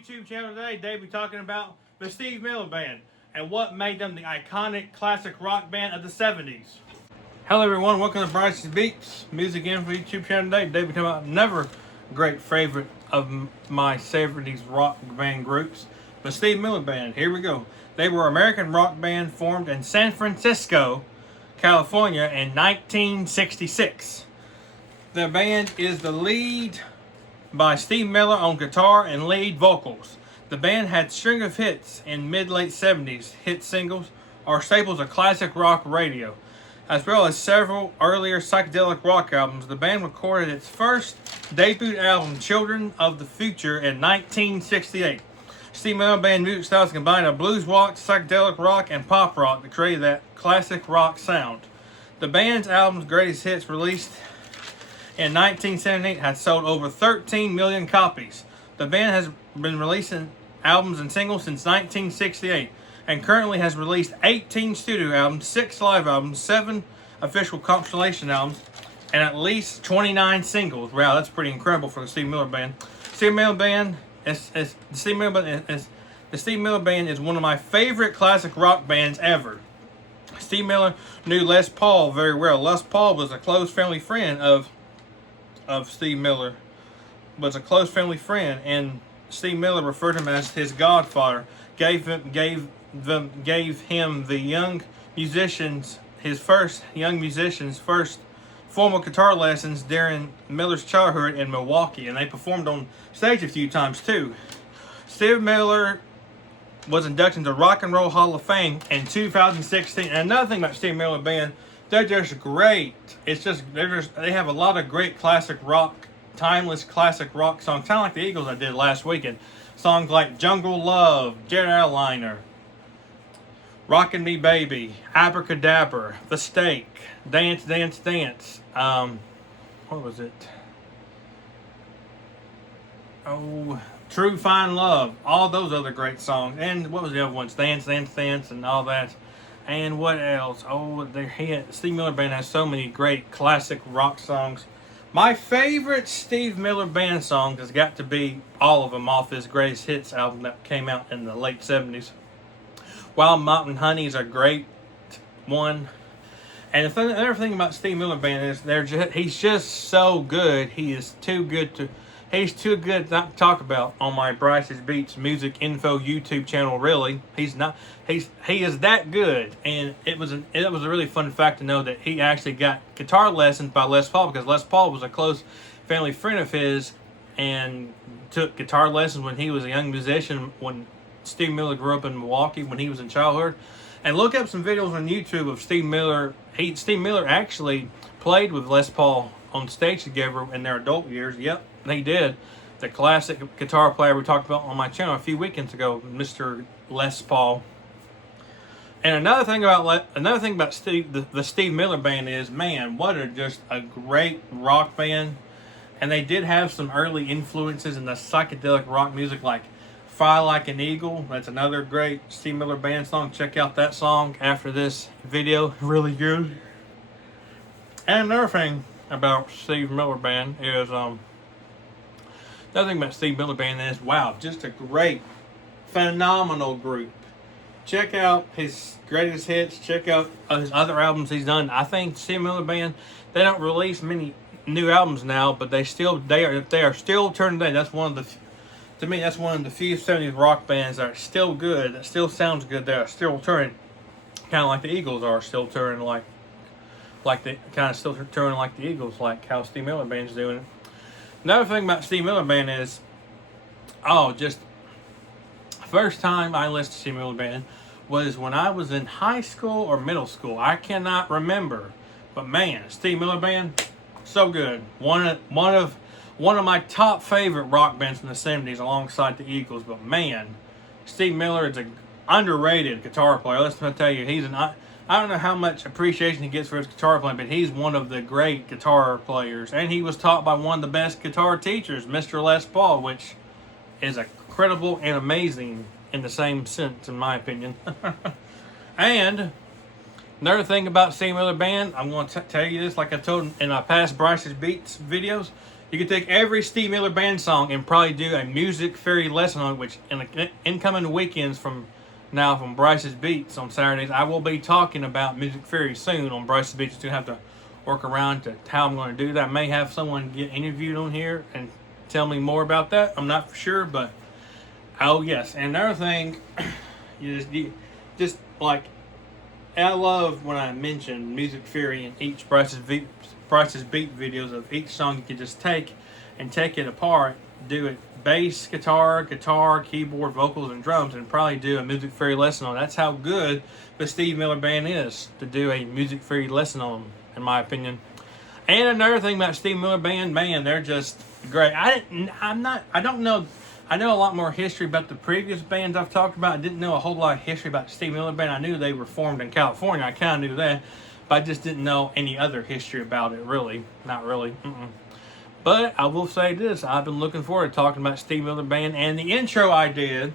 YouTube channel today. Today we're talking about the Steve Miller Band and what made them the iconic classic rock band of the 70s. Hello everyone, welcome to Brice's Beats, music info YouTube channel today. Today we're talking about another great favorite of my 70s rock band groups, the Steve Miller Band. Here we go. They were an American rock band formed in San Francisco, California in 1966. The band is the lead by Steve Miller on guitar and lead vocals. The band had string of hits in mid-late 70s hit singles or staples of classic rock radio, as well as several earlier psychedelic rock albums. The band recorded its first debut album, Children of the Future, in 1968. Steve Miller Band music styles combine a blues rock, psychedelic rock, and pop rock to create that classic rock sound. The band's album's greatest hits, released in 1978, had sold over 13 million copies. The band has been releasing albums and singles since 1968 and currently has released 18 studio albums, 6 live albums, 7 official compilation albums, and at least 29 singles. Wow, that's pretty incredible for the Steve Miller Band. The Steve Miller Band is one of my favorite classic rock bands ever. Steve Miller knew Les Paul very well. Les Paul was a close family friend of Steve Miller, and Steve Miller referred to him as his godfather. Gave him his first formal guitar lessons during Miller's childhood in Milwaukee, and they performed on stage a few times too. Steve Miller was inducted into Rock and Roll Hall of Fame in 2016. And another thing about Steve Miller Band, they're just great. They have a lot of great classic rock, timeless classic rock songs, kind of like the Eagles I did last weekend. Songs like Jungle Love, Jet Airliner, Rockin' Me Baby, Abracadabra, The Steak, Dance, Dance, Dance. What was it? Oh, True Fine Love. All those other great songs. And what was the other ones? Dance, Dance, Dance, and all that. And what else? Oh, Steve Miller Band has so many great classic rock songs. My favorite Steve Miller Band song has got to be all of them off his Greatest Hits album that came out in the late 70s. Wild Mountain Honey is a great one. And the other thing about Steve Miller Band is he's just so good. He's too good not to talk about on my Brice's Beats music info YouTube channel. Really, he is that good. And it was a really fun fact to know that he actually got guitar lessons by Les Paul, because Les Paul was a close family friend of his and took guitar lessons when he was a young musician, when Steve Miller grew up in Milwaukee when he was in childhood. And look up some videos on YouTube of Steve Miller. Steve Miller actually played with Les Paul on stage together in their adult years. Yep, they did. The classic guitar player we talked about on my channel a few weekends ago, Mr. Les Paul. And another thing about the Steve Miller Band is, man, just a great rock band. And they did have some early influences in the psychedelic rock music, like Fly Like an Eagle. That's another great Steve Miller Band song. Check out that song after this video. Really good. And another thing about Steve Miller Band is, wow, just a great, phenomenal group. Check out his greatest hits. Check out his other albums he's done. I think Steve Miller Band, they don't release many new albums now, but they are still turning today. That's one of the few 70s rock bands that are still good, that still sounds good, that are still touring, kind of like the Eagles are still touring, like the Eagles, like how Steve Miller Band's doing it. Another thing about Steve Miller Band is, first time I listened to Steve Miller Band was when I was in high school or middle school. I cannot remember, but man, Steve Miller Band, so good. One of my top favorite rock bands from the 70s, alongside the Eagles. But man, Steve Miller is an underrated guitar player. Let me tell you, I don't know how much appreciation he gets for his guitar playing, but he's one of the great guitar players. And he was taught by one of the best guitar teachers, Mr. Les Paul, which is incredible and amazing in the same sense, in my opinion. And another thing about Steve Miller Band, I'm going to tell you this like I told in my past Brice's Beats videos. You could take every Steve Miller Band song and probably do a music theory lesson on it, which in the incoming weekends from Brice's Beats on Saturdays, I will be talking about music theory soon on Brice's Beats. Just have to work around to how I'm going to do that. I may have someone get interviewed on here and tell me more about that. I'm not for sure, but oh yes. And another thing, you just like, I love when I mention music theory in each Brice's Beat videos of each song. You can just take it apart, do it bass, guitar, keyboard, vocals, and drums, and probably do a music theory lesson on it. That's how good the Steve Miller Band is to do a music theory lesson on them, in my opinion. And another thing about Steve Miller Band, man, they're just great. I don't know. I know a lot more history about the previous bands I've talked about. I didn't know a whole lot of history about the Steve Miller Band. I knew they were formed in California. I kind of knew that, but I just didn't know any other history about it, really. Not really. But I will say this. I've been looking forward to talking about Steve Miller Band. And the intro I did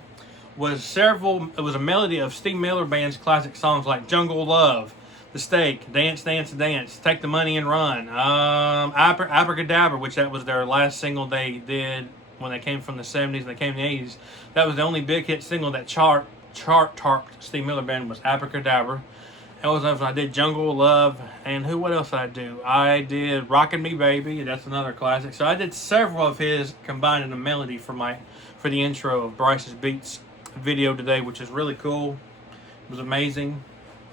was it was a melody of Steve Miller Band's classic songs like Jungle Love, The Steak, Dance, Dance, Dance, Take the Money and Run, Abracadabra, which that was their last single they did when they came from the 70s and they came in the 80s. That was the only big hit single that topped Steve Miller Band was Abracadabra. That was I did Jungle Love, and what else did I do? I did Rockin' Me Baby, that's another classic. So I did several of his combined in a melody for the intro of Brice's Beats video today, which is really cool. It was amazing.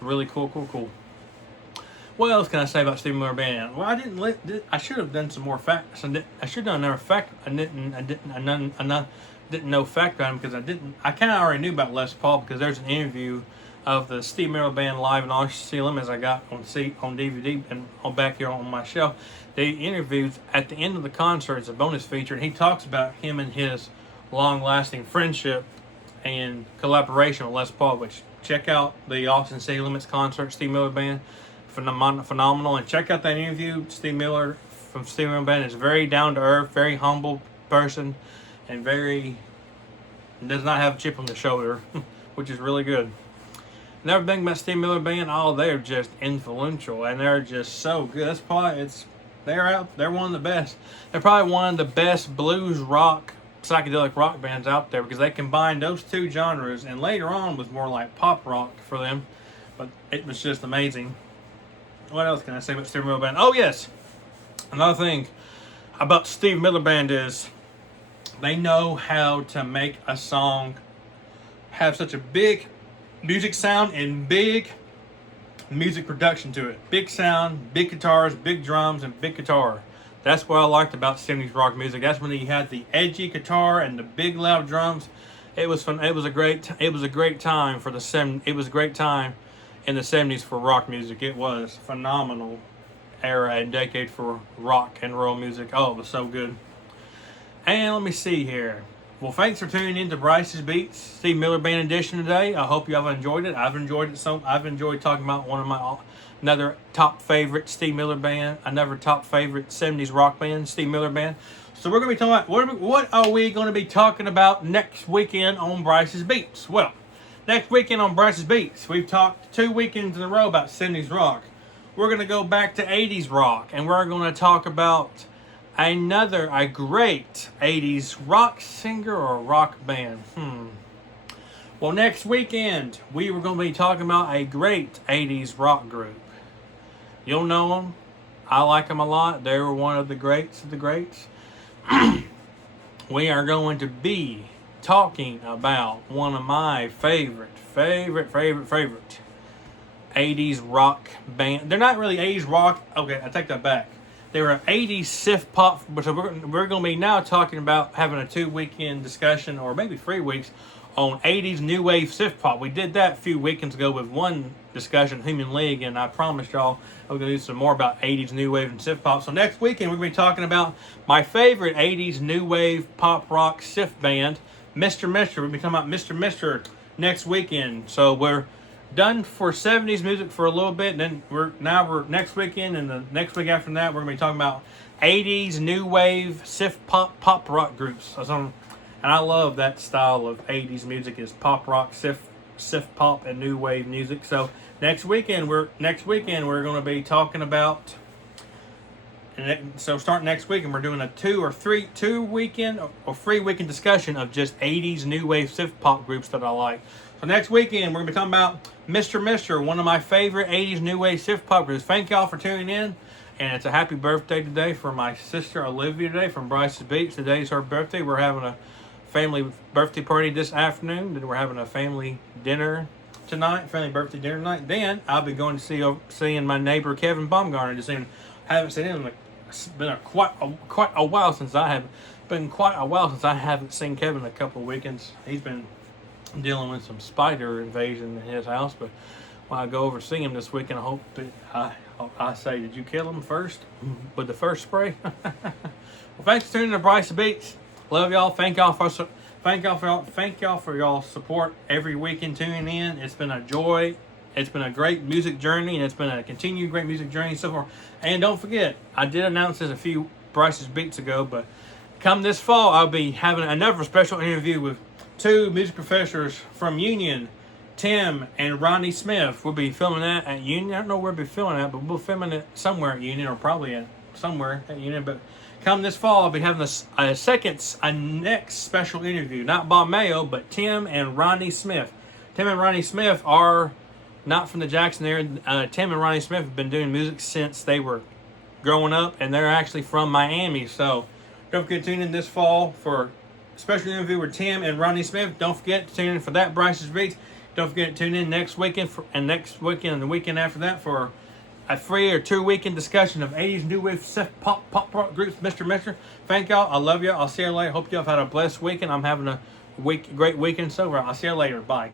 Really cool. What else can I say about Steve Miller Band? Well, I should have done some more facts. I should have done another fact. I didn't know fact about him because I kind of already knew about Les Paul because there's an interview of the Steve Miller Band live in Austin as I got on DVD and on back here on my shelf. They interviewed at the end of the concert. It's a bonus feature, and he talks about him and his long-lasting friendship and collaboration with Les Paul. Which check out the Austin City Limits concert, Steve Miller Band. Phenomenal, and check out that interview. Steve Miller from Steve Miller Band is very down to earth, very humble person, and does not have a chip on the shoulder, which is really good. Another thing about Steve Miller Band, they're just influential and they're just so good. That's probably they're one of the best. They're probably one of the best blues rock, psychedelic rock bands out there because they combine those two genres, and later on was more like pop rock for them, but it was just amazing. What else can I say about Steve Miller Band? Oh, yes. Another thing about Steve Miller Band is they know how to make a song have such a big music sound and big music production to it. Big sound, big guitars, big drums, and big guitar. That's what I liked about 70s rock music. That's when you had the edgy guitar and the big loud drums. It was fun. It was a great time for the 70s. It was a great time in the 70s for rock music. It was phenomenal era and decade for rock and roll music. Oh, it was so good. And let me see here. Well, thanks for tuning in to Brice's Beats, Steve Miller Band edition today. I hope you have enjoyed it. I've enjoyed it I've enjoyed talking about another top favorite Steve Miller Band, another top favorite 70s rock band, Steve Miller Band. So we're going to be talking about, what are we going to be talking about next weekend on Brice's Beats? Well, next weekend on Brice's Beats, we've talked 2 weekends in a row about 70s rock. We're going to go back to 80s rock, and we're going to talk about a great 80s rock singer or rock band. Well, next weekend, we were going to be talking about a great 80s rock group. You'll know them. I like them a lot. They were one of the greats of the greats. We are going to be talking about one of my favorite 80s rock band. They're not really 80s rock. Okay, I take that back. They were 80s synth pop. So we're going to be now talking about having a 2-weekend discussion, or maybe 3 weeks, on 80s new wave synth pop. We did that a few weekends ago with one discussion, Human League, and I promised y'all I'm going to do some more about 80s new wave and synth pop. So next weekend we're going to be talking about my favorite 80s new wave pop rock synth band, Mr. Mister. We'll be talking about Mr. Mister next weekend. So we're done for 70s music for a little bit, and then we're next weekend, and the next week after that we're going to be talking about 80s new wave synth pop rock groups. And I love that style of 80s music, is pop rock, synth pop, and new wave music. So next weekend we're going to be talking about So starting next week, and we're doing a two weekend or 3 weekend discussion of just 80s new wave synth pop groups that I like. So next weekend, we're going to be talking about Mr. one of my favorite 80s new wave synth pop groups. Thank y'all for tuning in. And it's a happy birthday today for my sister Olivia today from Brice's Beach. Today's her birthday. We're having a family birthday party this afternoon. Then we're having a family dinner tonight, family birthday dinner tonight. Then I'll be going to seeing my neighbor Kevin Baumgartner. Haven't seen him. It's been quite a while since I haven't seen Kevin in a couple of weekends. He's been dealing with some spider invasion in his house, but when I go over to see him this weekend, I say, did you kill him first with the first spray? Well, thanks for tuning in to Brice Beats. Love y'all. Thank y'all for y'all support every weekend tuning in. It's been a joy. It's been a great music journey, and it's been a continued great music journey so far. And don't forget, I did announce this a few Brice's Beats ago, but come this fall, I'll be having another special interview with 2 music professors from Union, Tim and Ronnie Smith. We'll be filming that at Union. I don't know where we'll be filming at, but we'll be filming it somewhere at Union, or probably somewhere at Union. But come this fall, I'll be having a next special interview. Not Bob Mayo, but Tim and Ronnie Smith. Tim and Ronnie Smith are not from the Jackson area. Tim and Ronnie Smith have been doing music since they were growing up, and they're actually from Miami. So don't forget to tune in this fall for a special interview with Tim and Ronnie Smith. Don't forget to tune in for that Brice's Beats. Don't forget to tune in next weekend and the weekend after that for a 3 or 2 weekend discussion of 80s new wave pop groups. Mr. Thank y'all. I love y'all. I'll see you later. Hope y'all have had a blessed weekend. I'm having a great weekend so far. I'll see you later. Bye.